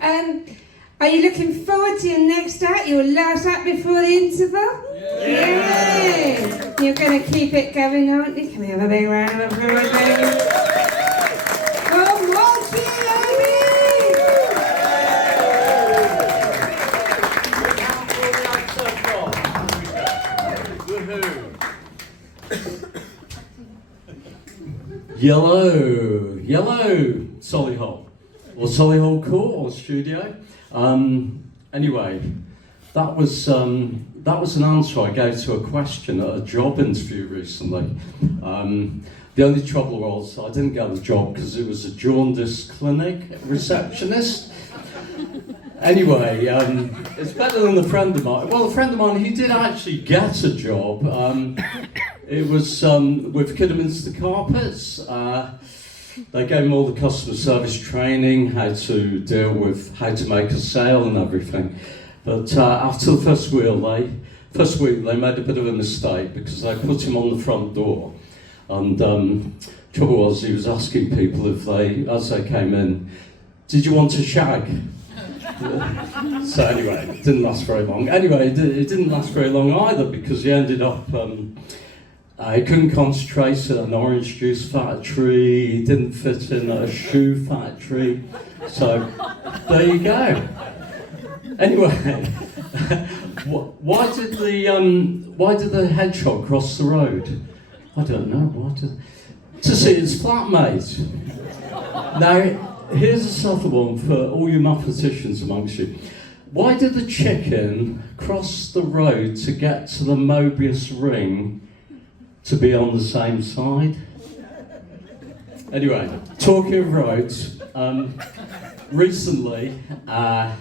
Are you looking forward to your next act, your last act before the interval? Yeah! You're going to keep it going, aren't you? Can we have a big round of applause, baby? Well, Mikey, Yellow Solihull, or Solihull Court or Studio. Anyway, that was an answer I gave to a question at a job interview recently. The only trouble was I didn't get the job because it was a jaundice clinic receptionist. Anyway, it's better than a friend of mine. Well, a friend of mine, he did actually get a job. It was with Kidderminster Carpets. They gave him all the customer service training, how to deal with, how to make a sale and everything. But after the first week, they made a bit of a mistake because they put him on the front door. And trouble was, he was asking people if they, as they came in, did you want a shag? So anyway, it didn't last very long. Anyway, it didn't last very long either because he ended up, he couldn't concentrate at an orange juice factory, he didn't fit in at a shoe factory. So there you go. Anyway, why did the hedgehog cross the road? I don't know. To see his flatmate. Now, here's a subtle one for all you mathematicians amongst you. Why did the chicken cross the road to get to the Mobius ring to be on the same side? Anyway, talking of roads, recently I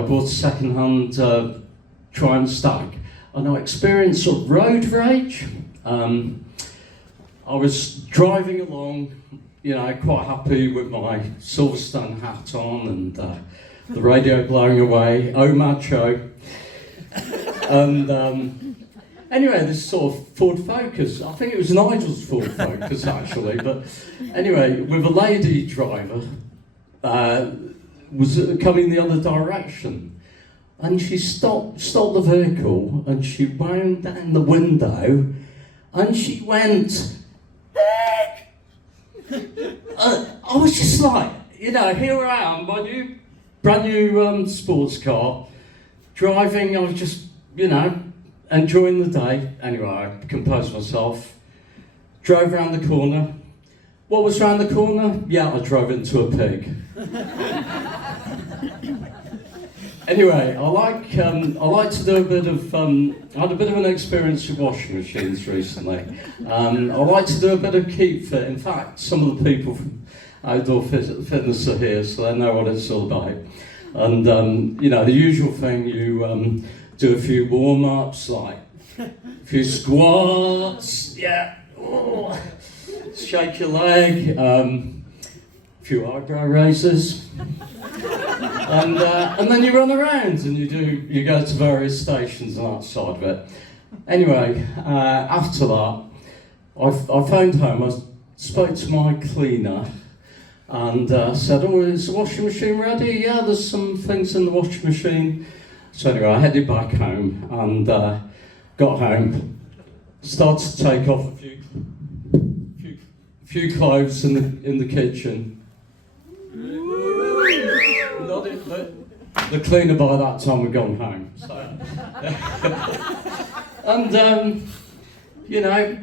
bought a second-hand Triumph Stag and I experienced sort of road rage. I was driving along, quite happy with my Silverstone hat on and the radio blowing away, oh macho. And anyway, this sort of Ford Focus, I think it was Nigel's Ford Focus actually, but anyway, with a lady driver, was coming the other direction. And she stopped the vehicle and she wound down the window and she went, I was just like, here I am, my brand new sports car, driving, I was just, enjoying the day. Anyway, I composed myself, drove around the corner. What was around the corner? Yeah, I drove into a pig. Anyway, I like to do a bit of, I had a bit of an experience with washing machines recently. I like to do a bit of keep fit. In fact, some of the people from Outdoor Fitness are here, so they know what it's all about. And, the usual thing, you do a few warm-ups, like a few squats, yeah, shake your leg, a few eyebrow raises. And then you run around and you go to various stations and that side of it. Anyway, after that, I phoned home. I spoke to my cleaner and said, "Oh, is the washing machine ready?" "Yeah, there's some things in the washing machine." So anyway, I headed back home and got home, started to take off a few clothes in the kitchen. The cleaner by that time had gone home. So. And,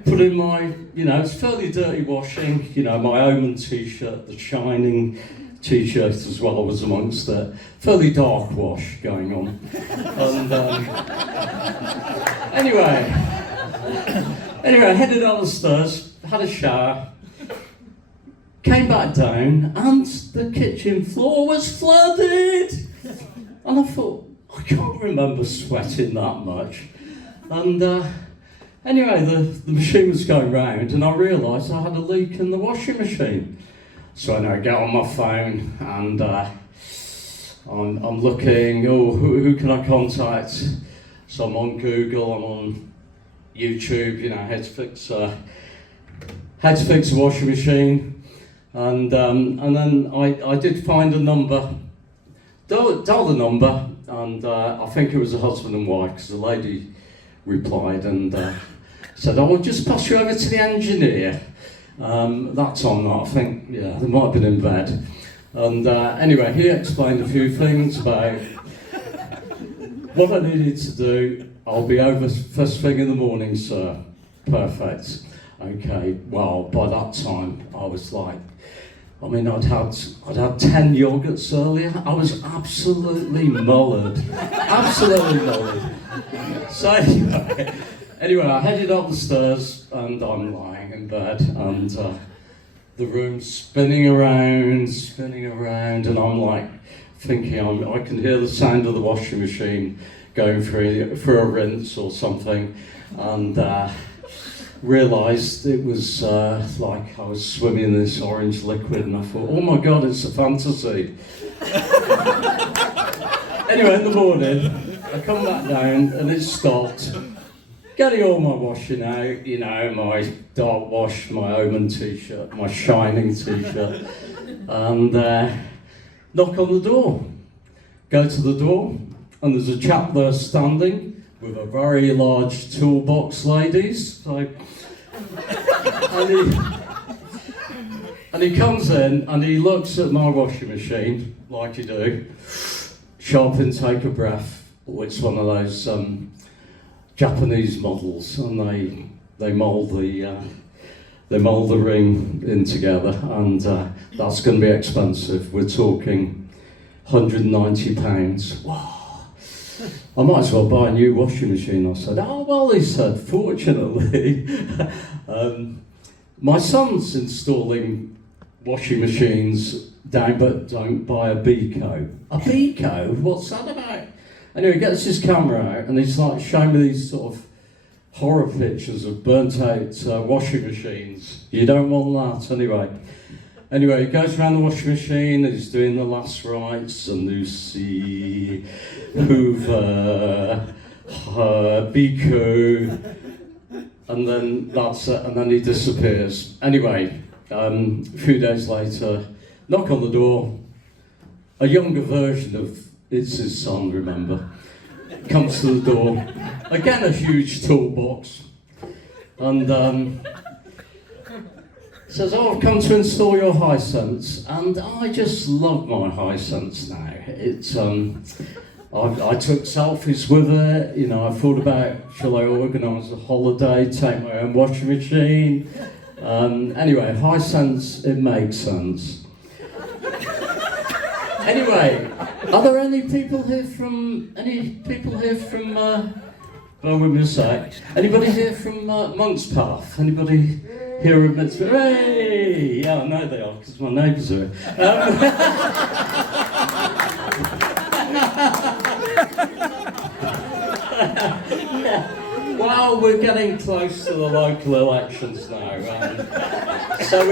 put in my, it's fairly dirty washing, my Omen t-shirt, the Shining t-shirt as well was amongst it. Fairly dark wash going on. And, anyway, I headed up the stairs, had a shower, came back down, and the kitchen floor was flooded. And I thought, I can't remember sweating that much. And anyway, the machine was going round and I realised I had a leak in the washing machine. So I get on my phone and I'm looking, who can I contact? So I'm on Google, I'm on YouTube, how to fix a washing machine. And then I did find a number, dialed the number, and I think it was a husband and wife, because the lady replied and said, "I will just pass you over to the engineer." That time, I think, yeah, they might have been in bed. And anyway, he explained a few things about what I needed to do. "I'll be over first thing in the morning, sir." Perfect. Okay, well, by that time, I was like, I mean, I'd had 10 yogurts earlier. I was absolutely mullered. Absolutely mullered. So anyway, I headed up the stairs and I'm lying in bed and the room's spinning around, and I'm like thinking I can hear the sound of the washing machine going for a rinse or something, and realised it was like I was swimming in this orange liquid, and I thought, oh my god, it's a fantasy. Anyway, in the morning, I come back down and it stopped. Getting all my washing out, you know, my dark wash, my Omen t-shirt, my shining t-shirt, and knock on the door. Go to the door, and there's a chap there standing with a very large toolbox, ladies. So, and he comes in and he looks at my washing machine, like you do, sharp intake of breath. It's one of those Japanese models, and they mould the ring in together, and that's going to be expensive. We're talking £190. Wow. I might as well buy a new washing machine. I said, "Oh well," he said, "fortunately, my son's installing washing machines down, but don't buy a Beco." A Beco? What's that about? Anyway, he gets his camera out and he's like showing me these sort of horror pictures of burnt out washing machines. You don't want that, Anyway, he goes around the washing machine and he's doing the last rites, and Lucy, Hoover, Biku, and then that's it, and then he disappears. Anyway, a few days later, knock on the door, a younger version of it's his son, remember, comes to the door, again a huge toolbox, and says, "Oh, I've come to install your Hisense," and I just love my Hisense now. It's I took selfies with it. You know, I thought about, shall I organise a holiday, take my own washing machine? Anyway, Hisense, it makes sense. Anyway, are there any people here from? Bear with me a sec. Anybody here from Monk's Path? Anybody here admits, hey! Yeah, I know they are, because my neighbours are here. Well, we're getting close to the local elections now, so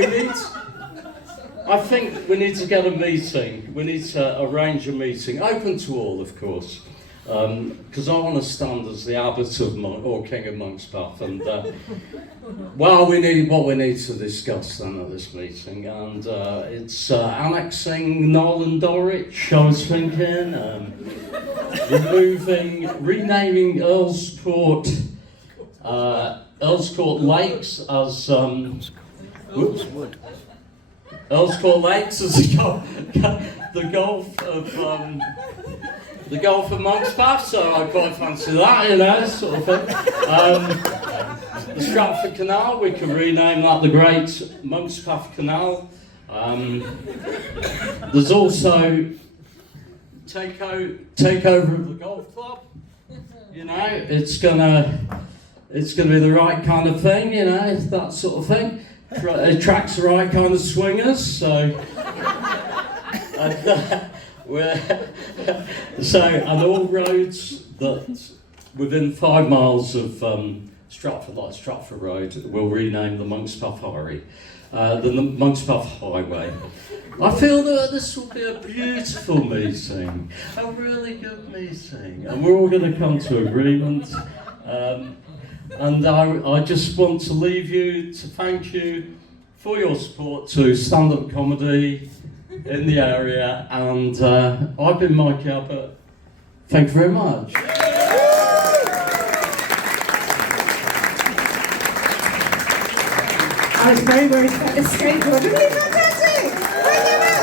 I think we need to get a meeting. We need to arrange a meeting, open to all, of course. Because I want to stand as the abbot of or king of Monk's Path, and well, we need to discuss then at this meeting, and it's annexing Knoll and Dorwich. I was thinking, renaming Earl's Court Lakes as Earl's Court Lakes as the Gulf of Monk's Path, so I quite fancy that, you know, sort of thing. The Stratford Canal, we can rename that the Great Monk's Path Canal. There's also takeover of the golf club. You know, it's gonna be the right kind of thing, you know, that sort of thing. It attracts the right kind of swingers, so. And all roads that within 5 miles of Stratford, like Stratford Road, we'll rename the Monk's Path Highway. The Monk's Path Highway. I feel that this will be a beautiful meeting, a really good meeting, and we're all going to come to agreement. And I just want to leave you to thank you for your support to stand-up comedy in the area, and I've been Mikey Albert. Thank you very much. I was very straightforward. Isn't it fantastic? Thank you very much.